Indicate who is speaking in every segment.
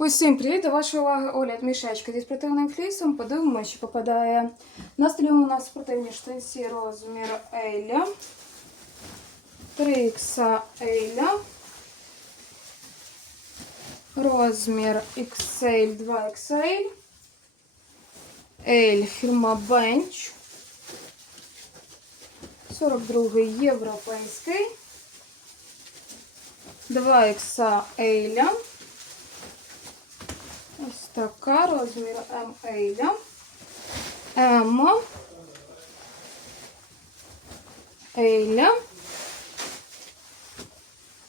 Speaker 1: Усім привіт! До вашої уваги огляд мішечка зі спортивним флісом. Подивимося, що попадає. На столі у нас спортивні штанці розміру Еля. 3 Еля. Розмір XL 2XL. Ель фірма Bench. 42 європейський. 2 X Еля. Ось така розмір М Еля. М. Еля.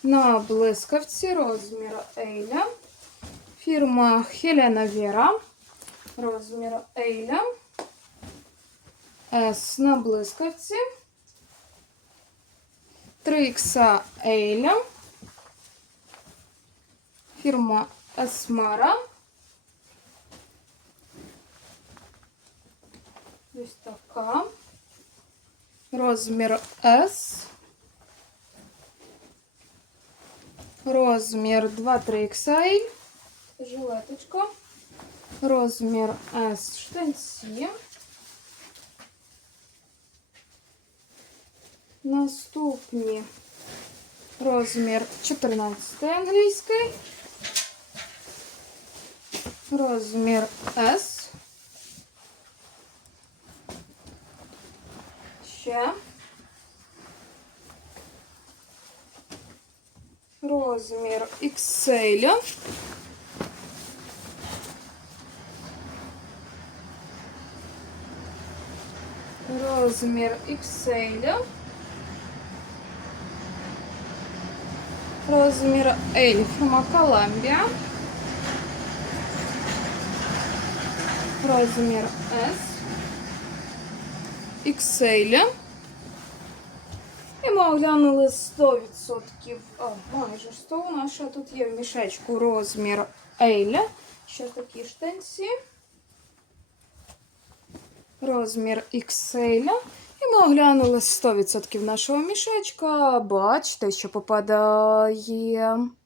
Speaker 1: На блискавці розмір Еля. Фірма Хелена Вера. Розмір Еля. С на блискавці. 3Х Еля. Фірма Есмара. Ось така. Розмір S. Розмір 2-3 XL. Жилеточка. Розмір S штанці. Наступні розмір 14 англійський. Розмір S. Ще. Розмір XL. Розмір XL. Розмір L фірма Columbia. Розмір S. XL. Ми оглянули 100%, а, майже 100 у нас ще тут є в мішечку розмір Ейля. Ще такі штанці. Розмір XL. І ми оглянули 100% нашого мішечка. Бачите, що попадає